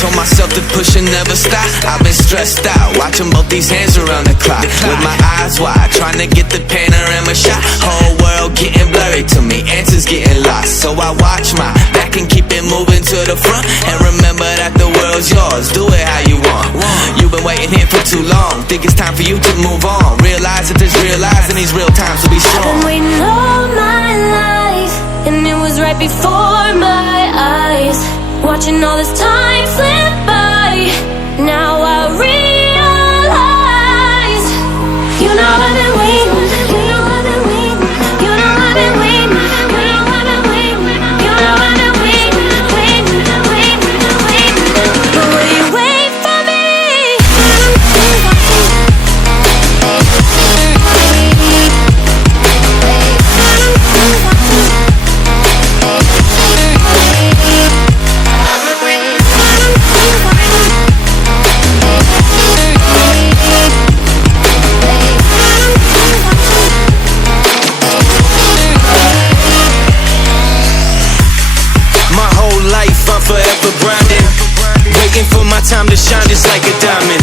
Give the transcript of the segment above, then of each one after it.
told myself to push and never stop. I've been stressed out, watching both these hands around the clock. With my eyes wide, trying to get the panorama shot. Whole world getting blurry to me, answers getting lost. So I watch my back and keep it moving to the front. And remember that the world's yours, do it how you want. You've been waiting here for too long, think it's time for you to move on. Realize that there's real lies in these real times, so be strong. I've been waiting all my life, and it was right before my eyes. Watching all this time slip by, now I realize. You know I've been waiting, you know I've been waiting, you know I've been waiting, you know I've been waiting, you know I've been waiting, waiting, waiting, waiting. But will you wait for me? Forever grinding, waiting for my time to shine just like a diamond.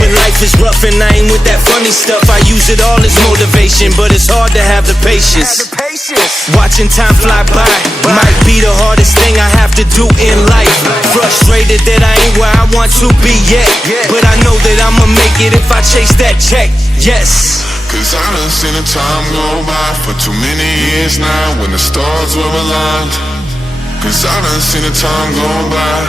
But life is rough and I ain't with that funny stuff. I use it all as motivation, but it's hard to have the patience. Watching time fly by might be the hardest thing I have to do in life. Frustrated that I ain't where I want to be yet, but I know that I'ma make it if I chase that check. Yes. Cause I done seen the time go by for too many years now when the stars were aligned. Cause I done seen the time go by.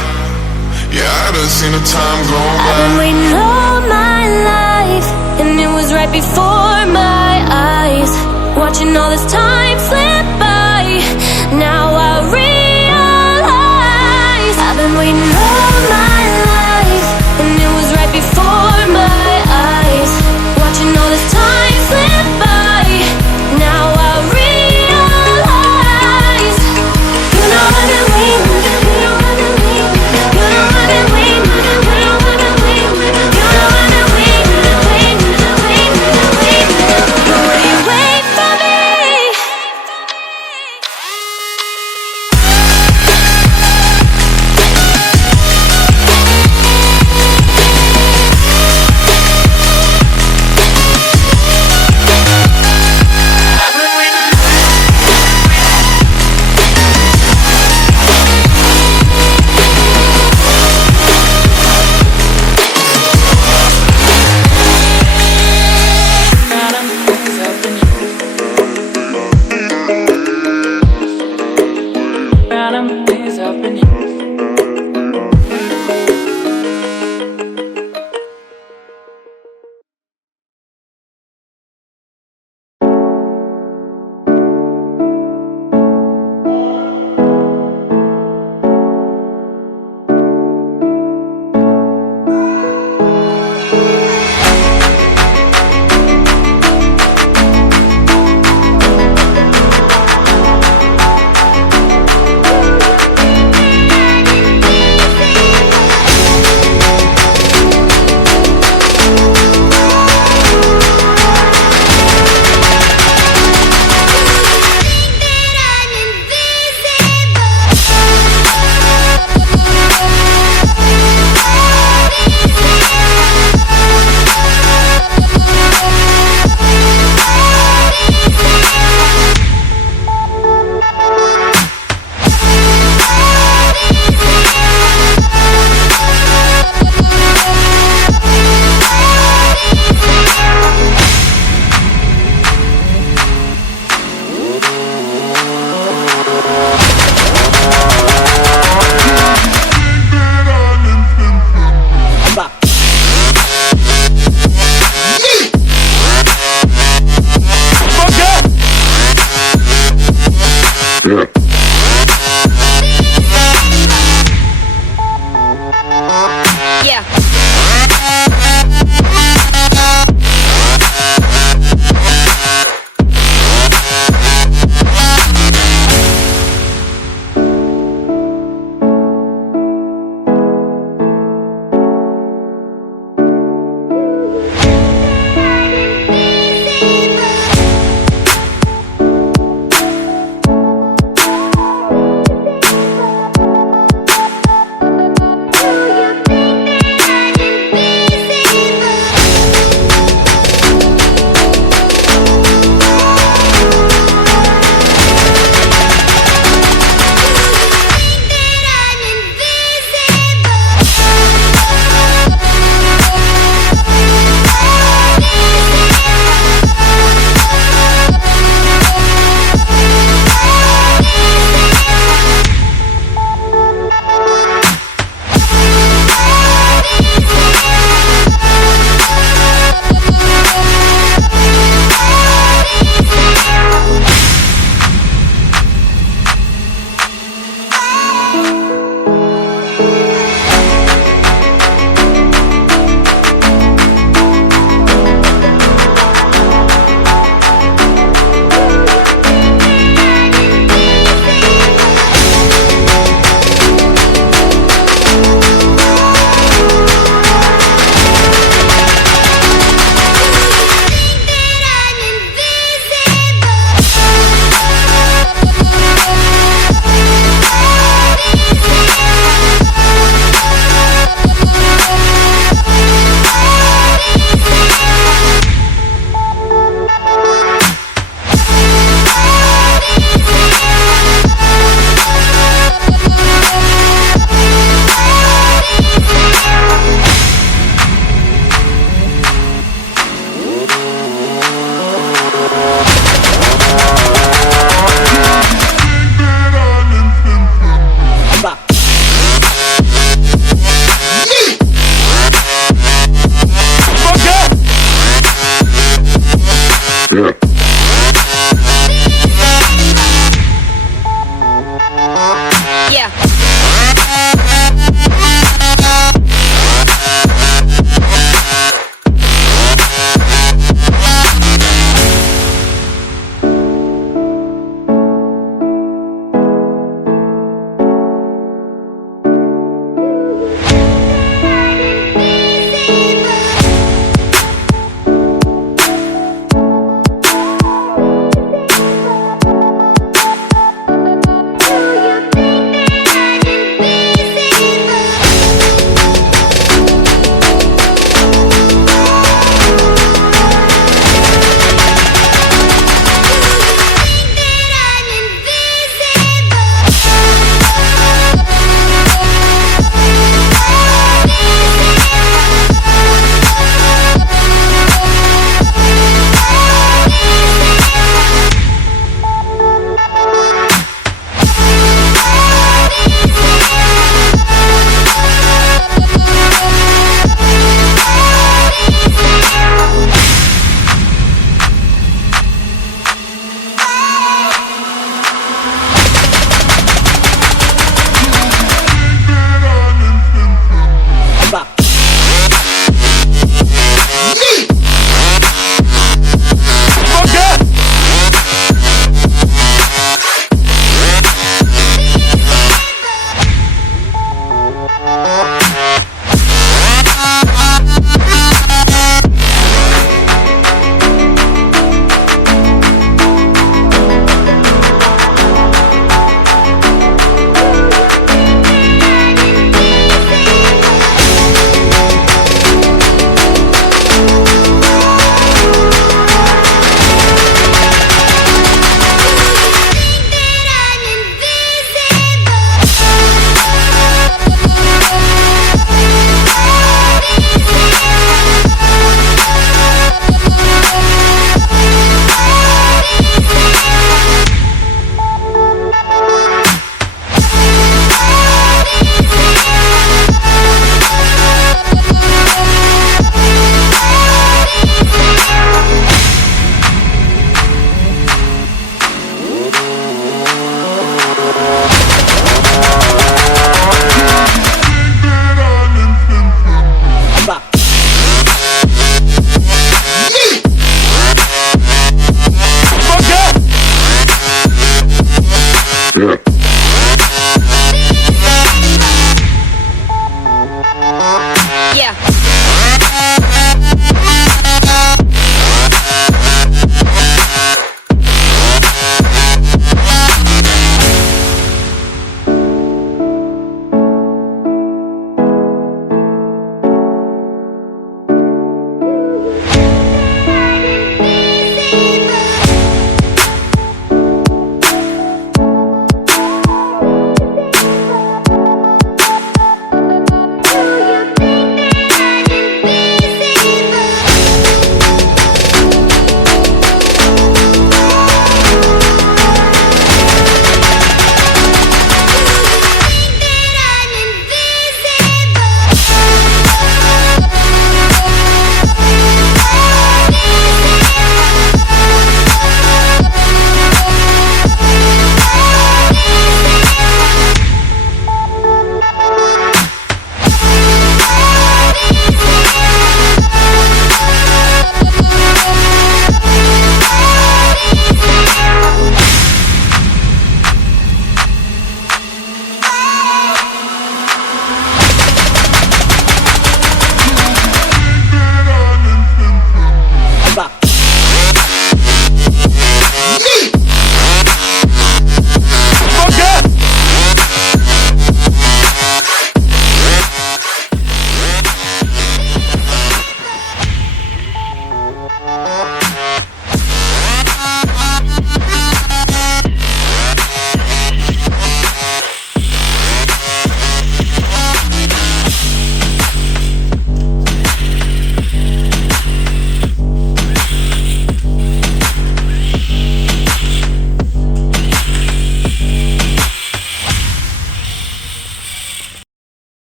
Yeah, I done seen the time go by. I've been waiting all my life, and it was right before my eyes. Watching all this time slip by, now I realize. I've been waiting all my life, and it was right before my eyes. Watching all this time slip by, now I realize. You know I've been waiting, you know I've been waiting, you know I've been waiting, you know I've been waiting, you know I've been waiting, waiting, waiting, waiting. But will you wait for me? Yeah.